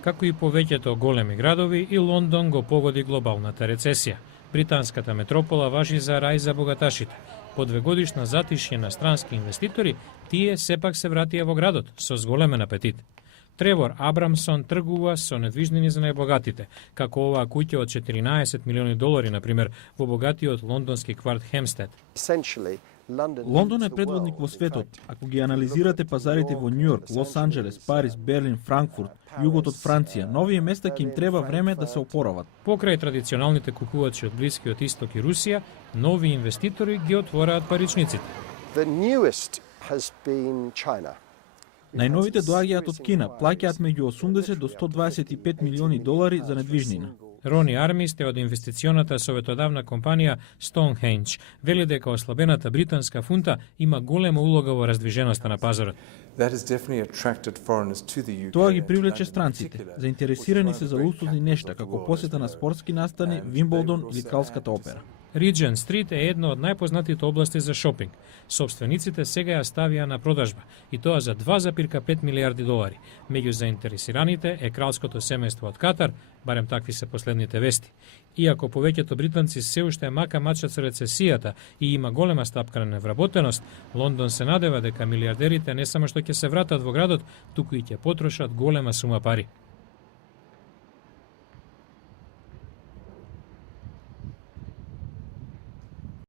Како и повеќето големи градови, и Лондон го погоди глобалната рецесија. Британската метропола важи за рај за богаташите. По двегодишна затишје на странски инвеститори, тие сепак се вратија во градот со зголемен апетит. Тревор Абрамсон тргува со недвижнини за најбогатите, како оваа куќа од $14 милиони, например, во богатиот лондонски кварт Хемстед. Лондон е предводник во светот. Ако ги анализирате пазарите во Њујорк, Лос Анџелес, Париз, Берлин, Франкфурт, југот од Франција, нови места ќе им треба време да се опорават. Покрај традиционалните купувачи од Блискиот Исток и Русија, нови инвеститори ги отвораат паричниците. Најновите доаѓаат од Кина, плаќаат меѓу 80 до $125 милиони за недвижнина. Рони Армист е од инвестиционата советодавна компанија Stonehenge. Вели дека ослабената британска фунта има голема улога во раздвиженоста на пазарот. Тоа ги привлече странците. Заинтересирани се за луксузни нешта, како посета на спортски настани, Вимболдон или Кралската опера. Regent Street е едно од најпознатите области за шопинг. Собствениците сега ја ставија на продажба, и тоа за $2,5 милиарди. Меѓу заинтересираните е кралското семејство од Катар, барем такви се последните вести. Иако повеќето британци се уште мака мачат со рецесијата и има голема стапка на невработеност, Лондон се надева дека милиардерите не само што ќе се вратат во градот, туку и ќе потрошат голема сума пари.